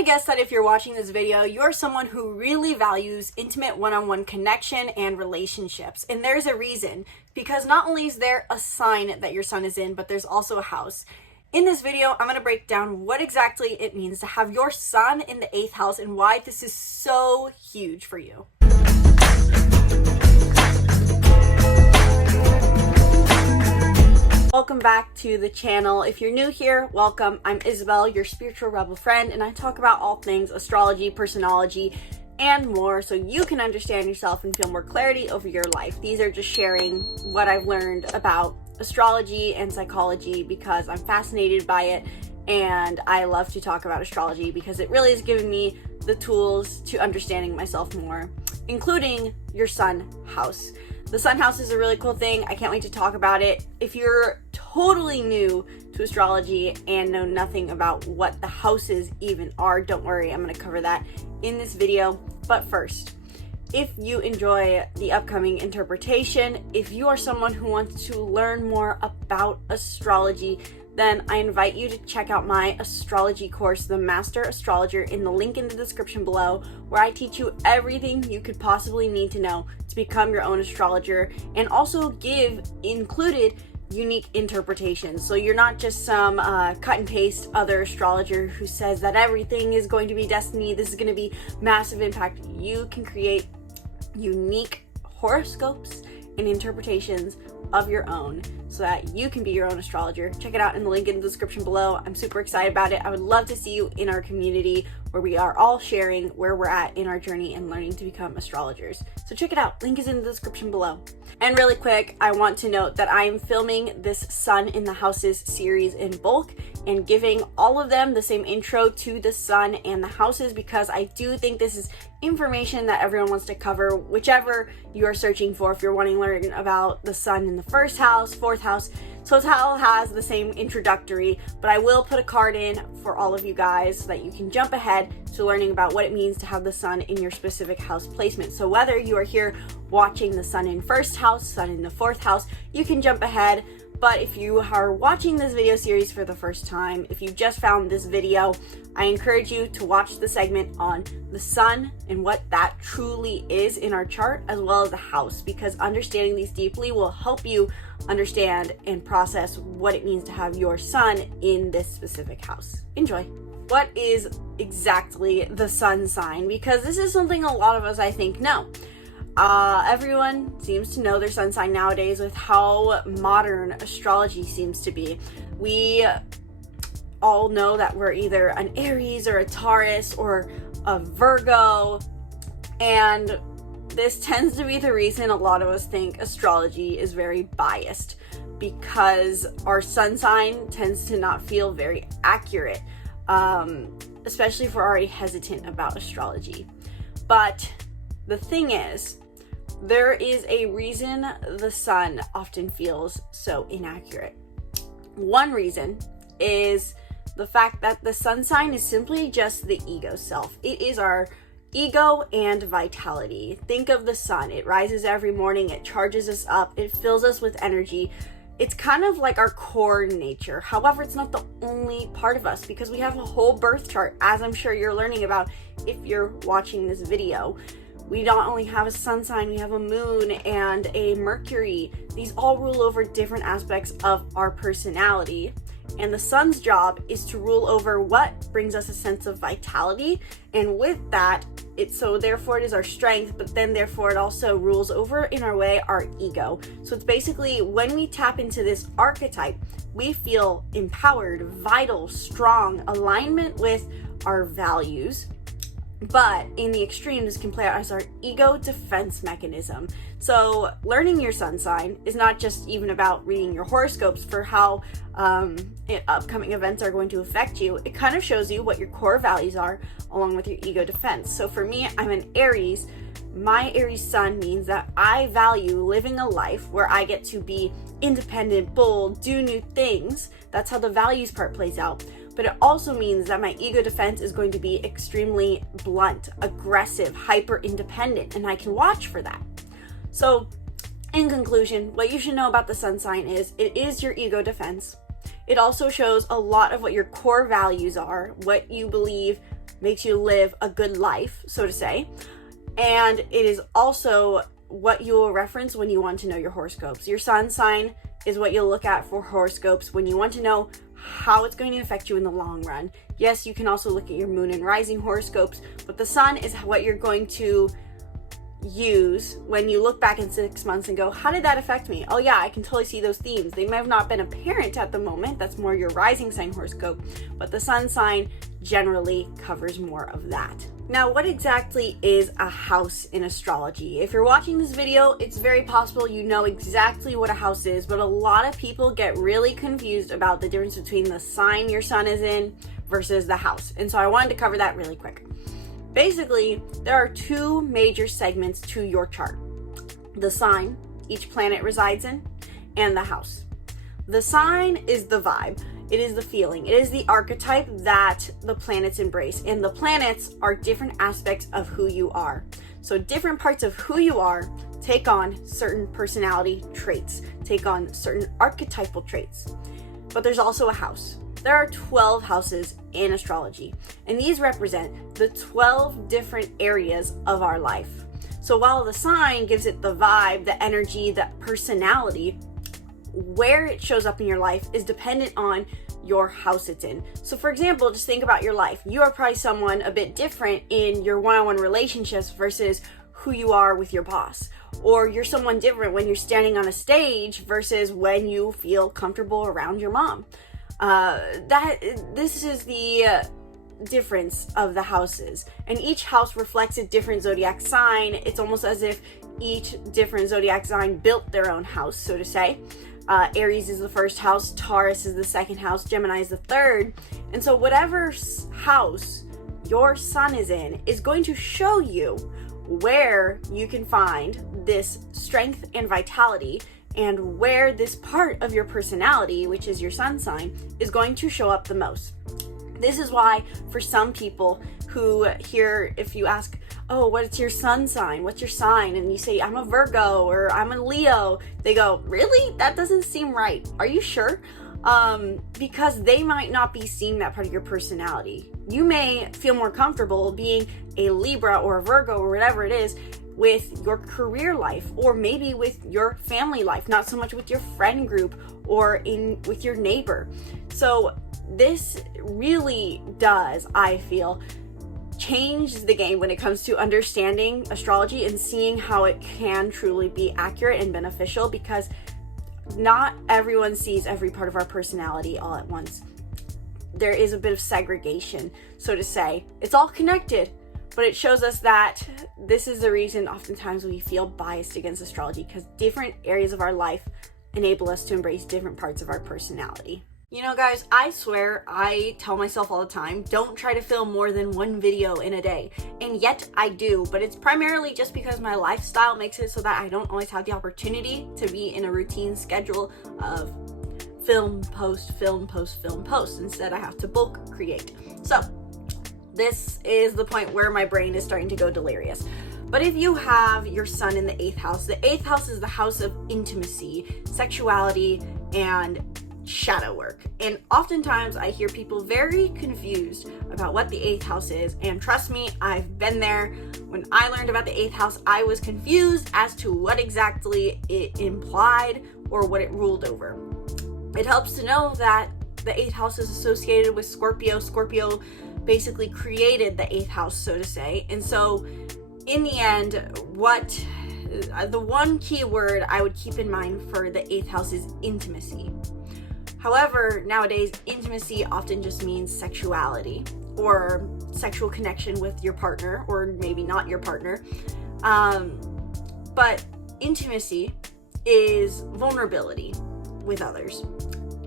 gonna guess that if you're watching this video, you're someone who really values intimate one-on-one connection and relationships. And there's a reason, because not only is there a sign that your sun is in, but there's also a house. In this video, I'm gonna break down what exactly it means to have your sun in the 8th house and why this is so huge for you. Welcome back to the channel. If you're new here, welcome. I'm Isabelle, your spiritual rebel friend, and I talk about all things astrology, personology, and more so you can understand yourself and feel more clarity over your life. These are just sharing what I've learned about astrology and psychology because I'm fascinated by it, and I love to talk about astrology because it really is giving me the tools to understanding myself more, including your sun house. The sun house is a really cool thing. I can't wait to talk about it. If you're totally new to astrology and know nothing about what the houses even are, don't worry, I'm going to cover that in this video. But first, if you enjoy the upcoming interpretation, if you are someone who wants to learn more about astrology, then I invite you to check out my astrology course, The Master Astrologer, in the link in the description below, where I teach you everything you could possibly need to know to become your own astrologer, and also give included unique interpretations. So you're not just some cut and paste other astrologer who says that everything is going to be destiny, this is going to be massive impact. You can create unique horoscopes and interpretations of your own so that you can be your own astrologer. Check it out in the link in the description below. I'm super excited about it. I would love to see you in our community where we are all sharing where we're at in our journey and learning to become astrologers. So check it out. Link is in the description below. And really quick, I want to note that I am filming this Sun in the Houses series in bulk and giving all of them the same intro to the sun and the houses because I do think this is information that everyone wants to cover, whichever you are searching for. If you're wanting to learn about the sun in the 1st house, 4th house, Total has the same introductory, but I will put a card in for all of you guys so that you can jump ahead to learning about what it means to have the sun in your specific house placement. So whether you are here watching the sun in 1st house, sun in the 4th house, you can jump ahead. But if you are watching this video series for the first time, if you just found this video, I encourage you to watch the segment on the sun and what that truly is in our chart, as well as the house, because understanding these deeply will help you understand and process what it means to have your sun in this specific house. Enjoy. What is exactly the sun sign? Because this is something a lot of us, I think, know. Everyone seems to know their sun sign nowadays with how modern astrology seems to be. We all know that we're either an Aries or a Taurus or a Virgo, and this tends to be the reason a lot of us think astrology is very biased, because our sun sign tends to not feel very accurate, especially if we're already hesitant about astrology. But the thing is, there is a reason the sun often feels so inaccurate. One reason is the fact that the sun sign is simply just the ego self. It is our ego and vitality. Think of the sun. It rises every morning, it charges us up, it fills us with energy. It's kind of like our core nature. However, it's not the only part of us because we have a whole birth chart, as I'm sure you're learning about if you're watching this video. We not only have a sun sign, we have a moon and a Mercury. These all rule over different aspects of our personality. And the sun's job is to rule over what brings us a sense of vitality. And with that, therefore it is our strength, but then therefore it also rules over in our way our ego. So it's basically when we tap into this archetype, we feel empowered, vital, strong, alignment with our values. But in the extreme, this can play out as our ego defense mechanism. So learning your sun sign is not just even about reading your horoscopes for how upcoming events are going to affect you. It kind of shows you what your core values are along with your ego defense. So for me, I'm an Aries. My Aries sun means that I value living a life where I get to be independent, bold, do new things. That's how the values part plays out. But it also means that my ego defense is going to be extremely blunt, aggressive, hyper independent, and I can watch for that. So in conclusion, what you should know about the sun sign is it is your ego defense. It also shows a lot of what your core values are, what you believe makes you live a good life, so to say. And it is also what you will reference when you want to know your horoscopes. Your sun sign is what you'll look at for horoscopes when you want to know how it's going to affect you in the long run. Yes, you can also look at your moon and rising horoscopes, but the sun is what you're going to use when you look back in 6 months and go, how did that affect me? Oh yeah, I can totally see those themes. They may have not been apparent at the moment. That's more your rising sign horoscope, but the sun sign generally covers more of that. Now, what exactly is a house in astrology? If you're watching this video, it's very possible you know exactly what a house is, but a lot of people get really confused about the difference between the sign your sun is in versus the house. And so I wanted to cover that really quick. Basically, there are two major segments to your chart: the sign each planet resides in, and the house. The sign is the vibe. It is the feeling. It is the archetype that the planets embrace. And the planets are different aspects of who you are. So different parts of who you are take on certain personality traits, take on certain archetypal traits. But there's also a house. There are 12 houses in astrology, and these represent the 12 different areas of our life. So while the sign gives it the vibe, the energy, the personality, where it shows up in your life is dependent on your house it's in. So for example, just think about your life. You are probably someone a bit different in your one-on-one relationships versus who you are with your boss. Or you're someone different when you're standing on a stage versus when you feel comfortable around your mom. This is the difference of the houses, and each house reflects a different zodiac sign. It's almost as if each different zodiac sign built their own house, so to say. Aries is the first house, Taurus is the second house, Gemini is the third. And so whatever house your sun is in is going to show you where you can find this strength and vitality, and where this part of your personality, which is your sun sign, is going to show up the most. This is why for some people who hear, if you ask, oh, what's your sun sign? What's your sign? And you say, I'm a Virgo or I'm a Leo. They go, really? That doesn't seem right. Are you sure? Because they might not be seeing that part of your personality. You may feel more comfortable being a Libra or a Virgo or whatever it is with your career life, or maybe with your family life, not so much with your friend group or with your neighbor. So this really does, I feel, change the game when it comes to understanding astrology and seeing how it can truly be accurate and beneficial, because not everyone sees every part of our personality all at once. There is a bit of segregation, so to say. It's all connected, but it shows us that this is the reason oftentimes we feel biased against astrology, because different areas of our life enable us to embrace different parts of our personality. You know, guys, I swear, I tell myself all the time, don't try to film more than one video in a day. And yet I do, but it's primarily just because my lifestyle makes it so that I don't always have the opportunity to be in a routine schedule of film, post, film, post, film, post. Instead, I have to bulk create. So this is the point where my brain is starting to go delirious. But if you have your sun in the 8th house, the 8th house is the house of intimacy, sexuality, and shadow work. And oftentimes I hear people very confused about what the 8th house is, and trust me, I've been there. When I learned about the 8th house, I was confused as to what exactly it implied or what it ruled over. It helps to know that the 8th house is associated with Scorpio. Scorpio basically created the 8th house, so to say. And so in the end, the one key word I would keep in mind for the 8th house is intimacy. However, nowadays, intimacy often just means sexuality or sexual connection with your partner, or maybe not your partner. But intimacy is vulnerability with others.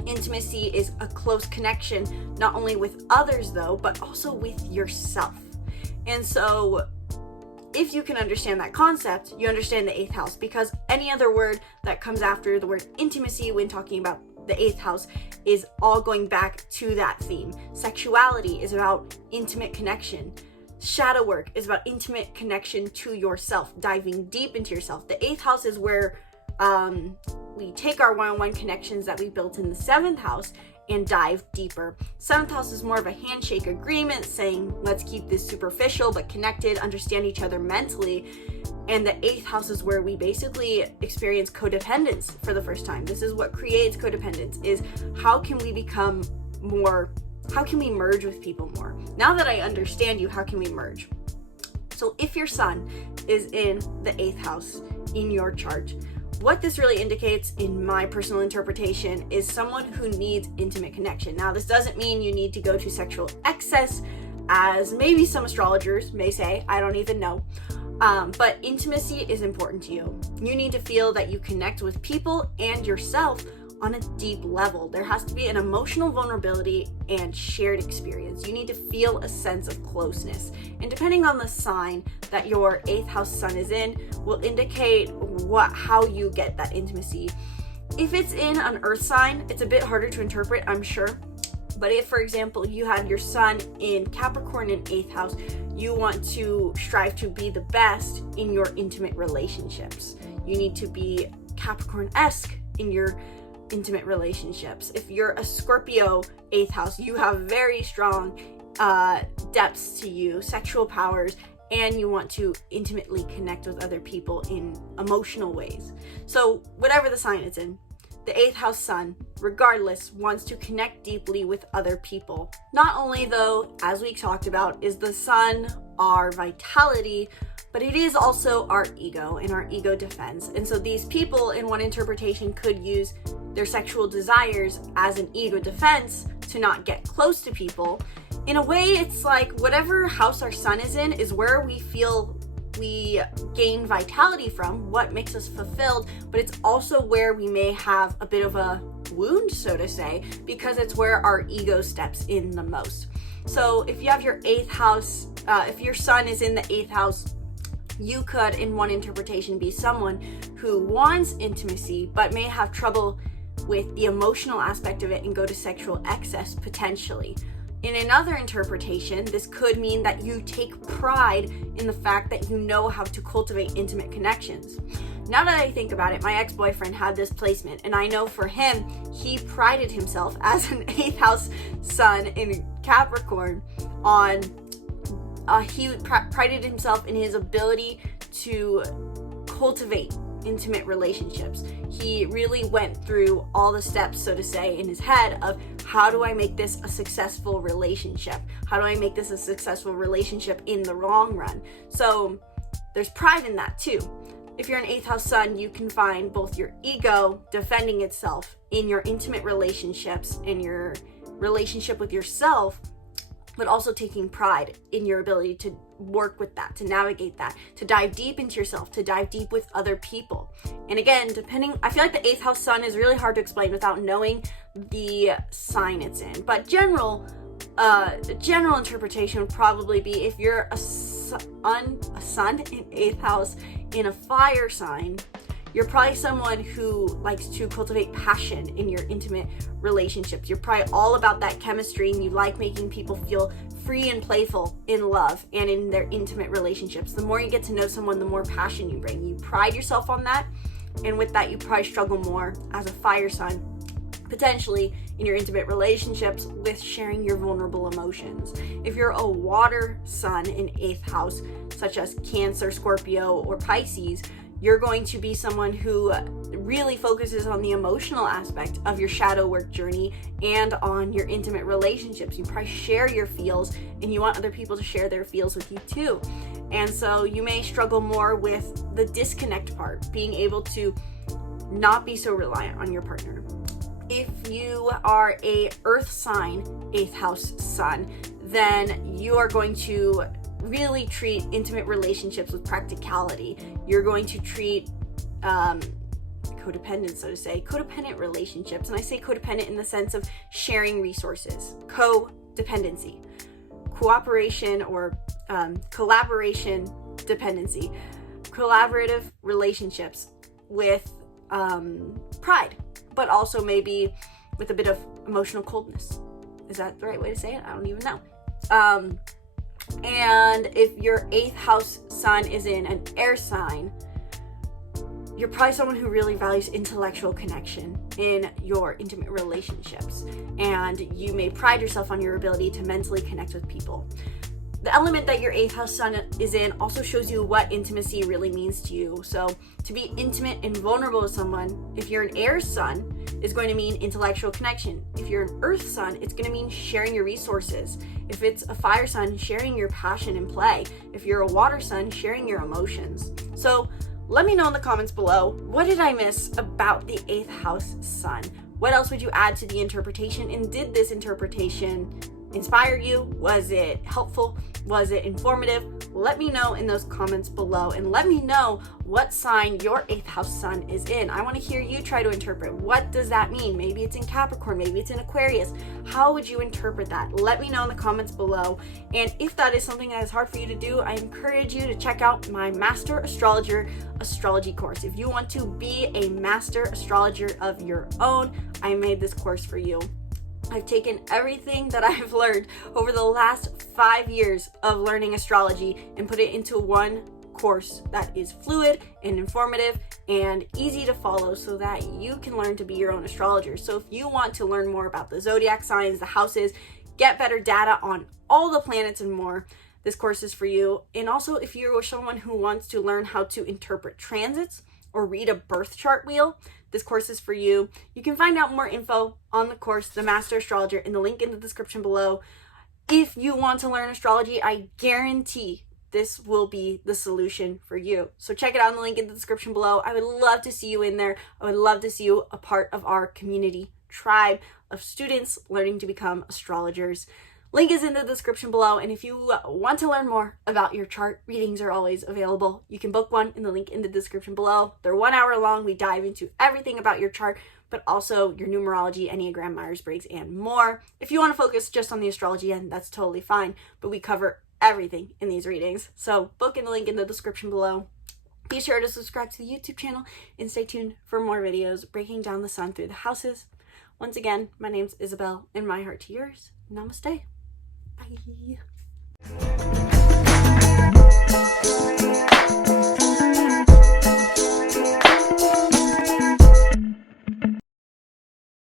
Intimacy is a close connection, not only with others though, but also with yourself. And so if you can understand that concept, you understand the 8th house, because any other word that comes after the word intimacy when talking about the 8th house is all going back to that theme. Sexuality is about intimate connection. Shadow work is about intimate connection to yourself, diving deep into yourself. The 8th house is where we take our one-on-one connections that we built in the 7th house and dive deeper. 7th house is more of a handshake agreement, saying let's keep this superficial but connected, understand each other mentally. And the 8th house is where we basically experience codependence for the first time. This is what creates codependence, is how can we merge with people more? Now that I understand you, how can we merge? So if your sun is in the 8th house in your chart, what this really indicates, in my personal interpretation, is someone who needs intimate connection. Now, this doesn't mean you need to go to sexual excess, as maybe some astrologers may say, I don't even know. But intimacy is important to you. You need to feel that you connect with people and yourself on a deep level. There has to be an emotional vulnerability and shared experience. You need to feel a sense of closeness. And depending on the sign that your 8th house sun is in, will indicate how you get that intimacy. If it's in an earth sign, it's a bit harder to interpret, I'm sure. But if, for example, you had your sun in Capricorn in 8th house, you want to strive to be the best in your intimate relationships. You need to be Capricorn-esque in your intimate relationships. If you're a Scorpio 8th house, you have very strong depths to you, sexual powers, and you want to intimately connect with other people in emotional ways. So whatever the sign it's in, the 8th house sun, regardless, wants to connect deeply with other people. Not only, though, as we talked about, is the sun our vitality, but it is also our ego and our ego defense. And so these people, in one interpretation, could use their sexual desires as an ego defense to not get close to people. In a way, it's like whatever house our sun is in is where we feel we gain vitality from, what makes us fulfilled, but it's also where we may have a bit of a wound, so to say, because it's where our ego steps in the most. So if you have your 8th house, if your sun is in the 8th house, you could, in one interpretation, be someone who wants intimacy but may have trouble with the emotional aspect of it and go to sexual excess potentially. In another interpretation, this could mean that you take pride in the fact that you know how to cultivate intimate connections. Now that I think about it, my ex-boyfriend had this placement, and I know for him, he prided himself as an 8th house sun in Capricorn on, he prided himself in his ability to cultivate intimate relationships. He really went through all the steps, so to say, in his head of how do I make this a successful relationship? How do I make this a successful relationship in the long run? So there's pride in that too. If you're an 8th house sun, you can find both your ego defending itself in your intimate relationships and your relationship with yourself, but also taking pride in your ability to work with that, to navigate that, to dive deep into yourself, to dive deep with other people. And again, I feel like the 8th house sun is really hard to explain without knowing the sign it's in. But the general interpretation would probably be if you're a sun in 8th house in a fire sign, you're probably someone who likes to cultivate passion in your intimate relationships. You're probably all about that chemistry, and you like making people feel free and playful in love and in their intimate relationships. The more you get to know someone, the more passion you bring. You pride yourself on that, and with that, you probably struggle more as a fire sign, potentially in your intimate relationships with sharing your vulnerable emotions. If you're a water sun in 8th house, such as Cancer, Scorpio, or Pisces, you're going to be someone who really focuses on the emotional aspect of your shadow work journey and on your intimate relationships. You probably share your feels, and you want other people to share their feels with you too. And so you may struggle more with the disconnect part, being able to not be so reliant on your partner. If you are a earth sign, 8th house sun, then you are going to really treat intimate relationships with practicality. You're going to treat codependent, so to say, codependent relationships. And I say codependent in the sense of sharing resources, codependency, cooperation or collaboration dependency, collaborative relationships with pride, but also maybe with a bit of emotional coldness. Is that the right way to say it? I don't even know. And if your 8th house sun is in an air sign, you're probably someone who really values intellectual connection. in your intimate relationships, and you may pride yourself on your ability to mentally connect with people. The element that your 8th house sun is in also shows you what intimacy really means to you. So to be intimate and vulnerable with someone, if you're an air sun, is going to mean intellectual connection. If you're an earth sun, it's going to mean sharing your resources. If it's a fire sun, sharing your passion and play. If you're a water sun, sharing your emotions. So let me know in the comments below, what did I miss about the 8th house sun? What else would you add to the interpretation? And did this interpretation inspire you? Was it helpful? Was it informative? Let me know in those comments below, and let me know what sign your 8th house sun is in. I want to hear you try to interpret. What does that mean? Maybe it's in Capricorn, maybe it's in Aquarius. How would you interpret that? Let me know in the comments below. And if that is something that is hard for you to do, I encourage you to check out my Master Astrologer astrology course. If you want to be a master astrologer of your own, I made this course for you. I've taken everything that I've learned over the last 5 years of learning astrology and put it into one course that is fluid and informative and easy to follow so that you can learn to be your own astrologer. So if you want to learn more about the zodiac signs, the houses, get better data on all the planets and more, this course is for you. And also if you're someone who wants to learn how to interpret transits or read a birth chart wheel, this course is for you. You can find out more info on the course, The Master Astrologer, in the link in the description below. If you want to learn astrology, I guarantee this will be the solution for you. So check it out in the link in the description below. I would love to see you in there. I would love to see you a part of our community tribe of students learning to become astrologers. Link is in the description below, and if you want to learn more about your chart, readings are always available. You can book one in the link in the description below. They're 1 hour long. We dive into everything about your chart, but also your numerology, Enneagram, Myers-Briggs, and more. If you want to focus just on the astrology end, that's totally fine, but we cover everything in these readings. So book in the link in the description below. Be sure to subscribe to the YouTube channel and stay tuned for more videos breaking down the sun through the houses. Once again, my name's Isabelle, and my heart to yours. Namaste. Bye.